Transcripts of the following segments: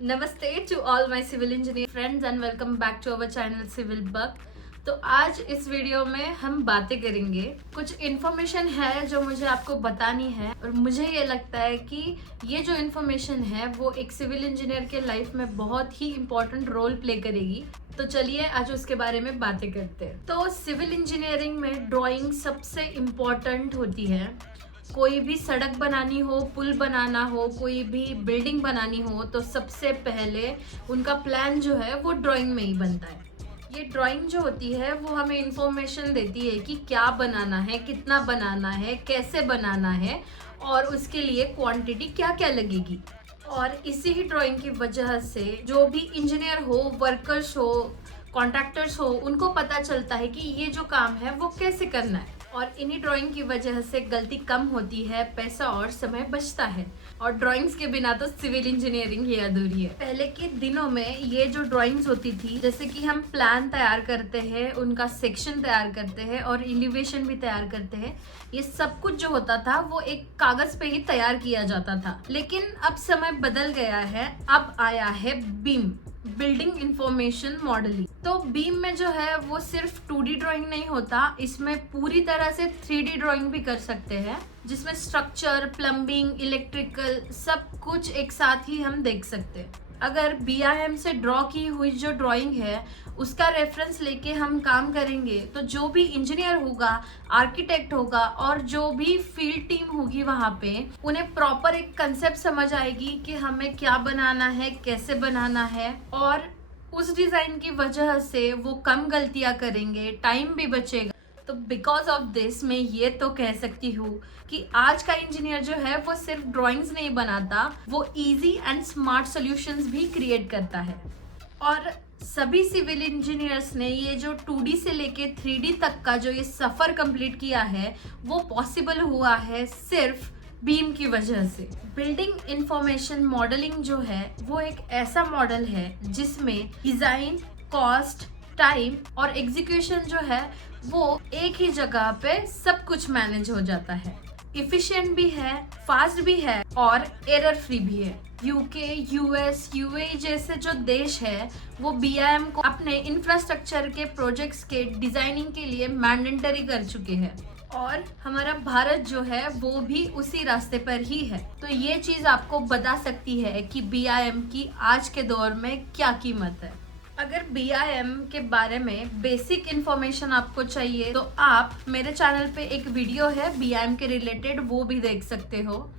नमस्ते to all my civil engineer friends and welcome back to our channel civil bug. तो आज इस video में हम बातें करेंगे। कुछ इन्फॉर्मेशन है जो मुझे आपको बतानी है और मुझे ये लगता है कि ये जो इन्फॉर्मेशन है वो एक सिविल इंजीनियर के लाइफ में बहुत ही इम्पोर्टेंट रोल प्ले करेगी। तो चलिए आज उसके बारे में बातें करते हैं। तो सिविल इंजीनियरिंग में ड्राइंग सबसे इम्पोर्टेंट होती है। कोई भी सड़क बनानी हो, पुल बनाना हो, कोई भी बिल्डिंग बनानी हो तो सबसे पहले उनका प्लान जो है वो ड्राइंग में ही बनता है। ये ड्राइंग जो होती है वो हमें इंफॉर्मेशन देती है कि क्या बनाना है, कितना बनाना है, कैसे बनाना है और उसके लिए क्वांटिटी क्या क्या लगेगी। और इसी ही ड्राइंग की वजह से जो भी इंजीनियर हो, वर्कर्स हो, कॉन्ट्रैक्टर्स हो, उनको पता चलता है कि ये जो काम है वो कैसे करना है। और इन्हीं ड्राइंग की वजह से गलती कम होती है, पैसा और समय बचता है। और ड्राइंग्स के बिना तो सिविल इंजीनियरिंग ही अधूरी है। पहले के दिनों में ये जो ड्राइंग्स होती थी, जैसे कि हम प्लान तैयार करते हैं, उनका सेक्शन तैयार करते हैं और एलिवेशन भी तैयार करते हैं, ये सब कुछ जो होता था वो एक कागज पे ही तैयार किया जाता था। लेकिन अब समय बदल गया है, अब आया है बीम, बिल्डिंग इंफॉर्मेशन मॉडलिंग। तो बीम में जो है वो सिर्फ 2D ड्राइंग नहीं होता, इसमें पूरी तरह से 3D ड्राइंग भी कर सकते हैं, जिसमें स्ट्रक्चर, प्लम्बिंग, इलेक्ट्रिकल सब कुछ एक साथ ही हम देख सकते हैं। अगर BIM से ड्रॉ की हुई जो ड्राइंग है उसका रेफरेंस लेके हम काम करेंगे तो जो भी इंजीनियर होगा, आर्किटेक्ट होगा और जो भी फील्ड टीम होगी वहाँ पे, उन्हें प्रॉपर एक कंसेप्ट समझ आएगी कि हमें क्या बनाना है, कैसे बनाना है। और उस डिज़ाइन की वजह से वो कम गलतियाँ करेंगे, टाइम भी बचेगा। तो बिकॉज ऑफ दिस मैं ये तो कह सकती हूँ कि आज का इंजीनियर जो है वो सिर्फ ड्राइंग्स नहीं बनाता, वो इजी एंड स्मार्ट सॉल्यूशंस भी क्रिएट करता है। और सभी सिविल इंजीनियर्स ने ये जो 2D से लेके 3D तक का जो ये सफ़र कंप्लीट किया है वो पॉसिबल हुआ है सिर्फ बीम की वजह से। बिल्डिंग इंफॉर्मेशन मॉडलिंग जो है वो एक ऐसा मॉडल है जिसमें डिज़ाइन, कॉस्ट, टाइम और एग्जीक्यूशन जो है वो एक ही जगह पे सब कुछ मैनेज हो जाता है। इफिशिएंट भी है, फास्ट भी है और एरर फ्री भी है। UK, US, UAE जैसे जो देश है वो BIM को अपने इंफ्रास्ट्रक्चर के प्रोजेक्ट्स के डिजाइनिंग के लिए मैंडेटरी कर चुके हैं और हमारा भारत जो है वो भी उसी रास्ते पर ही है। तो ये चीज आपको बता सकती है कि BIM की आज के दौर में क्या कीमत है। अगर BIM के बारे में बेसिक इन्फॉर्मेशन आपको चाहिए तो आप मेरे चैनल पे एक वीडियो है BIM के रिलेटेड, वो भी देख सकते हो।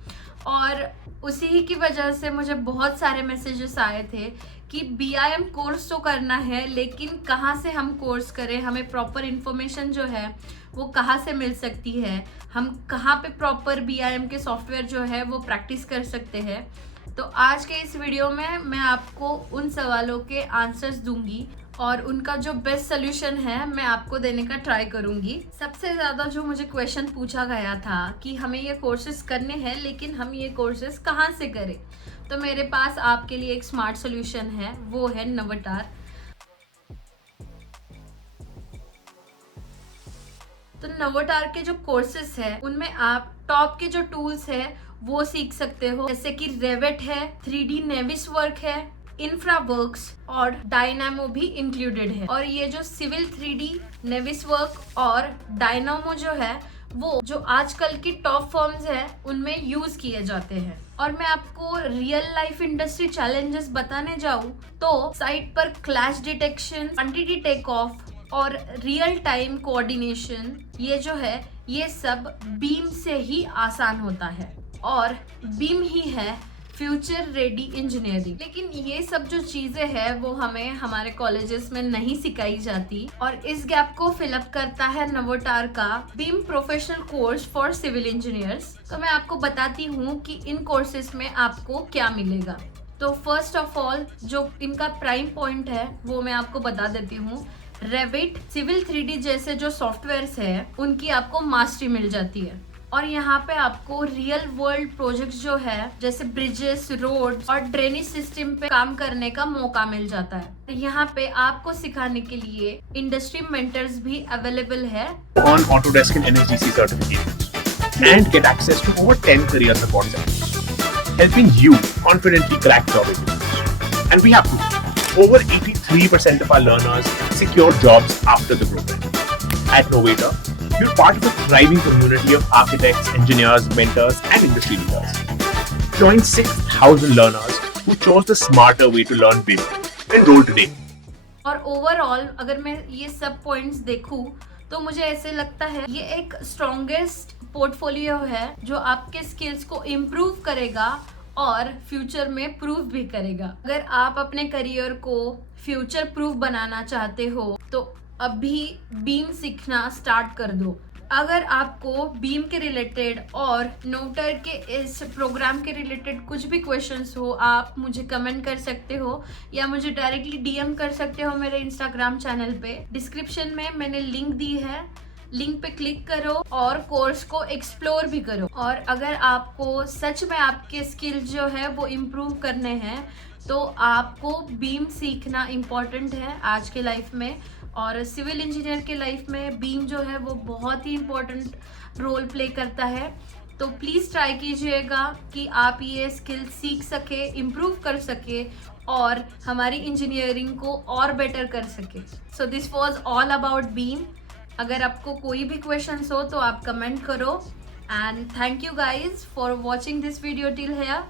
और उसी ही की वजह से मुझे बहुत सारे मैसेजेस आए थे कि BIM कोर्स तो करना है लेकिन कहाँ से हम कोर्स करें, हमें प्रॉपर इन्फॉर्मेशन जो है वो कहाँ से मिल सकती है, हम कहाँ पे प्रॉपर BIM के सॉफ्टवेयर जो है वो प्रैक्टिस कर सकते हैं। तो आज के इस वीडियो में मैं आपको उन सवालों के आंसर्स दूंगी और उनका जो बेस्ट सोल्यूशन है मैं आपको देने का ट्राई करूंगी। सबसे ज़्यादा जो मुझे क्वेश्चन पूछा गया था कि हमें ये कोर्सेज करने हैं लेकिन हम ये कोर्सेज कहाँ से करें, तो मेरे पास आपके लिए एक स्मार्ट सोल्यूशन है, वो है नवटार। तो नवटार के जो कोर्सेज है उनमें आप टॉप के जो टूल्स है वो सीख सकते हो, जैसे कि रेविट है, 3D नेविस वर्क है, इंफ्रावर्क्स और डायनामो भी इंक्लूडेड है। और ये जो सिविल 3D नेविस वर्क और डायनामो जो है वो जो आजकल की टॉप फर्म्स है उनमें यूज किए जाते हैं। और मैं आपको रियल लाइफ इंडस्ट्री चैलेंजेस बताने जाऊं तो साइट पर clash detection, quantity take off और रियल टाइम कोऑर्डिनेशन, ये जो है ये सब बीम से ही आसान होता है और बीम ही है फ्यूचर रेडी इंजीनियरिंग। लेकिन ये सब जो चीजें हैं वो हमें हमारे कॉलेजेस में नहीं सिखाई जाती और इस गैप को फिलअप करता है नवटार का BIM professional course for civil engineers. तो मैं आपको बताती हूँ कि इन कोर्सेज में आपको क्या मिलेगा। तो फर्स्ट ऑफ ऑल जो इनका प्राइम पॉइंट है वो मैं आपको बता देती हूँ। रेविट, सिविल 3D जैसे जो सॉफ्टवेयर्स है उनकी आपको मास्टरी मिल जाती है और यहाँ पे आपको रियल वर्ल्ड प्रोजेक्ट्स जो है जैसे ब्रिजेस, रोड और ड्रेनेज सिस्टम पे काम करने का मौका मिल जाता है। यहाँ पे आपको सिखाने के लिए इंडस्ट्री मेंटर्स भी अवेलेबल है on Autodesk and NSDC certifications and get access to over 10 career support centers, helping you confidently crack job interviews. And we have proof. Over 83% of our learners secure jobs after the program. At Novator, we're part of a thriving community of architects, engineers, mentors, and industry leaders. Join 6,000 learners who chose the smarter way to learn BIM. Enroll today. और overall अगर मैं ये सब points देखूं तो मुझे ऐसे लगता है ये एक स्ट्रॉन्गेस्ट पोर्टफोलियो है जो आपके स्किल्स को इम्प्रूव करेगा और फ्यूचर में प्रूव भी करेगा। अगर आप अपने करियर को फ्यूचर प्रूफ बनाना चाहते हो तो अभी बीम सीखना स्टार्ट कर दो। अगर आपको बीम के रिलेटेड और नोटर के इस प्रोग्राम के रिलेटेड कुछ भी क्वेश्चंस हो, आप मुझे कमेंट कर सकते हो या मुझे डायरेक्टली डीएम कर सकते हो मेरे इंस्टाग्राम चैनल पे। डिस्क्रिप्शन में मैंने लिंक दी है, लिंक पे क्लिक करो और कोर्स को एक्सप्लोर भी करो। और अगर आपको सच में आपके स्किल्स जो है वो इम्प्रूव करने हैं तो आपको बीम सीखना इम्पॉर्टेंट है आज के लाइफ में। और सिविल इंजीनियर के लाइफ में बीम जो है वो बहुत ही इम्पोर्टेंट रोल प्ले करता है। तो प्लीज़ ट्राई कीजिएगा कि आप ये स्किल सीख सके, इम्प्रूव कर सके और हमारी इंजीनियरिंग को और बेटर कर सके। So this was all about beam. अगर आपको कोई भी क्वेश्चंस हो तो आप कमेंट करो। And thank you guys for watching this video till here.